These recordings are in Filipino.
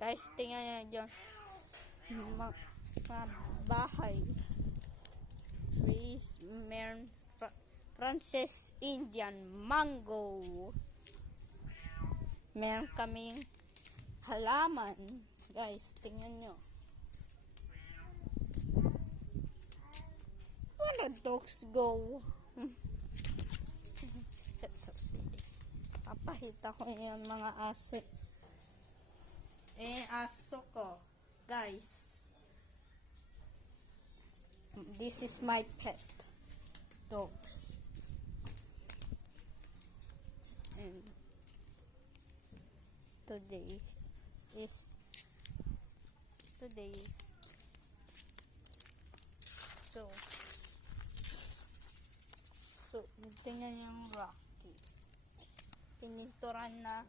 Guys, tingnan nyo dyan. Mga bahay. Trees, meron Francis Indian mango. Meron kaming halaman. Guys, tingnan nyo. Where the dogs go? That's so silly. Papahita ko yung mga aso. Aso ko. Guys. This is my pet. Dogs. And today is so tingnan yung Rocky. Pininturan na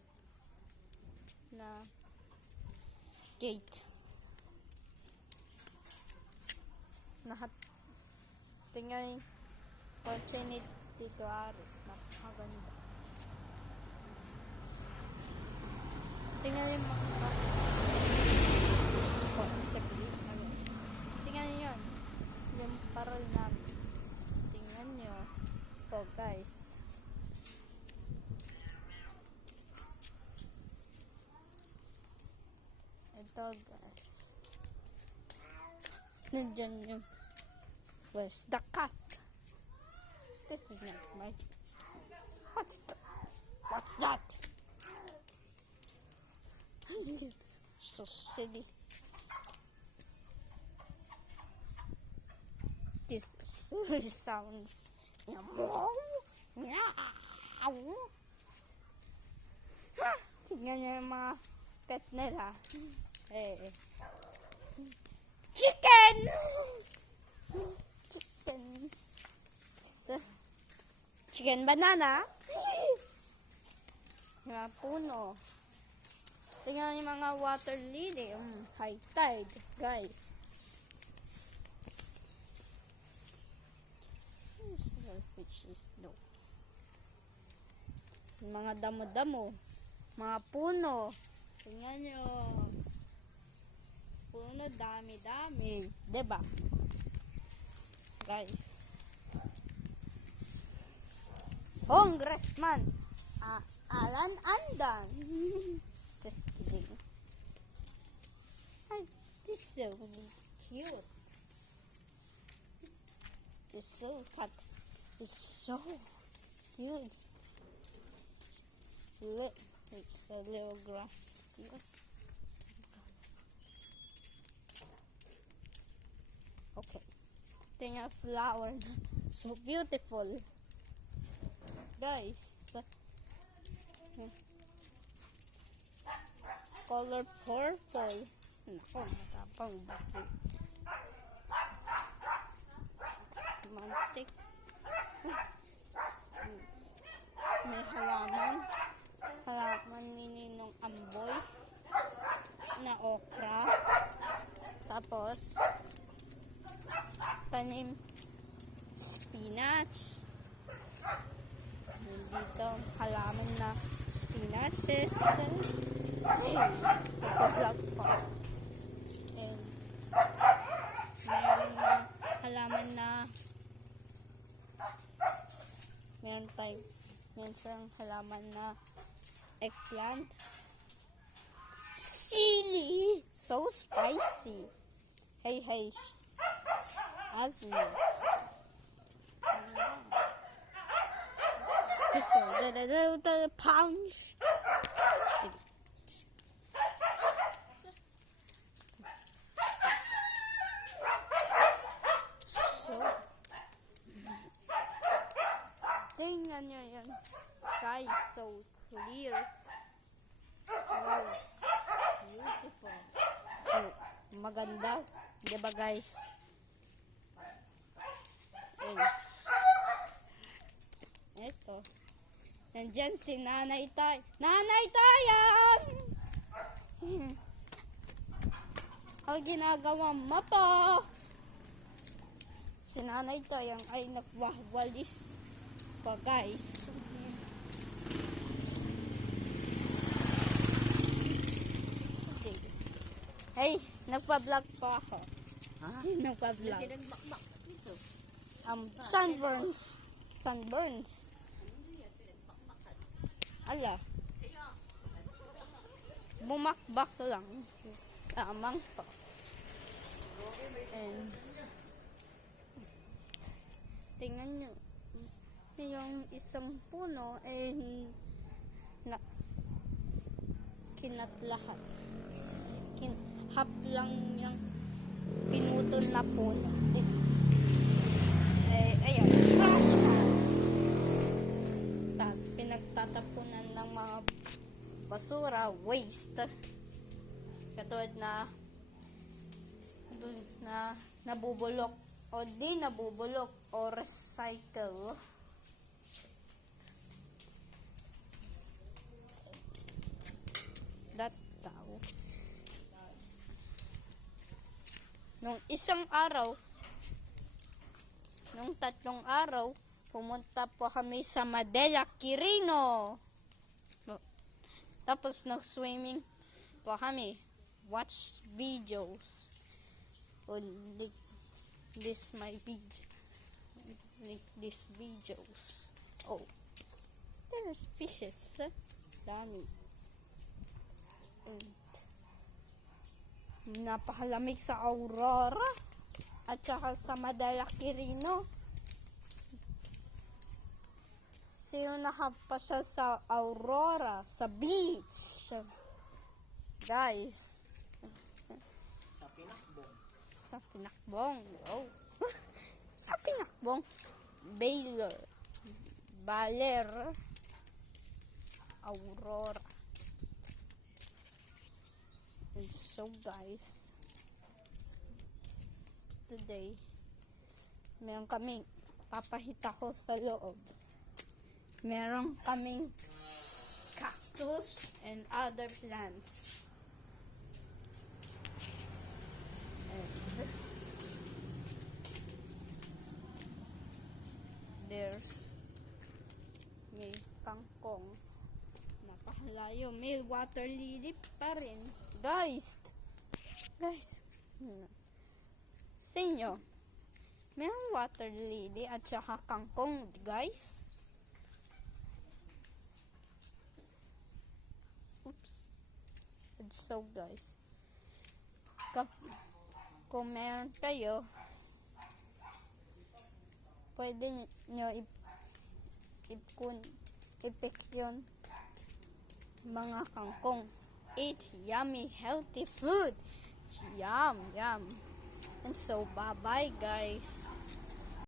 gate. Tingnan yung kotse ni Tito Aris. Napakaganda. Tingnan yung mga tingnan nyo yun. Yung parol namin. Tingnan nyo. Ito guys. Ito guys. Nandyan yung where's the cat? This is not my... What's that? So silly. This sounds tingnan niyo yung mga pet nila. Chicken chicken banana. Yung mga puno. Tingnan yung mga water lily. High tide, guys. Fishes, no. Yung mga damo-damo. Mga puno. Tingnan nyo. Puno, dami-dami. Diba? Guys. Congressman Alan Andan. Just kidding. This is so cute. This so cat is so cute. Look, the little grass. Okay. Tingnan flower. So beautiful. Guys. Color purple. Nako, matapang bakit. Romantic. May halaman ni Ninong Amboy na okra. Tapos tanim spinach. Dito halaman na spinaches. Vlog pa. And mayroon na halaman na meron sang halaman na eggplant. Chili! So spicy. Hey, Agnes. So, the punch. So, tingnan nyo yan. Sky so clear. Oh, beautiful. Oh, maganda. Diba guys? Ito. Nandyan si Nanay Tay. Nanay Tayan! Ang ginagawa mo po? Si Nanay Tayan ay nagwawalis pa guys. Okay. Hey, nagpa-vlog pa ako. Ha? Nagpa-vlog. Pinagbakbak dito. Sunburns. Sunburns. Ala. Bumakbak lang. Lamang to. And tingnan nyo. Yung isang puno na kinatlahat. Hap lang yung pinutol na puno. Ayan, trash cans. Pinagtatapunan ng mga basura, waste. Katulad na nabubulok o di nabubulok o recycle. That daw. Nung isang araw, nung 3 araw, pumunta po kami sa Madela, Quirino. Tapos nag-swimming po kami. Watch videos. O like this my video. Like these videos. Oh. There's fishes. Dami. Napakalamig sa Aurora at saka sa Madela, Quirino. Sino nakapasya sa Aurora, sa beach? Guys. Sa Pinakbong. Sa Pinakbong. Oh. Sa Pinakbong. Baylor. Baler. Aurora. And so guys, today, meron kaming papahita ko sa loob. Meron kaming cactus and other plants. And there's may kangkong. Napakalayo. May water lily pa rin. Guys, sa inyo, mayroong water lily at saka kangkong, guys. Oops. And so, guys, kung meron kayo, pwede nyo ipik yun mga kangkong. Eat yummy, healthy food. Yum, yum. And so, bye-bye, guys.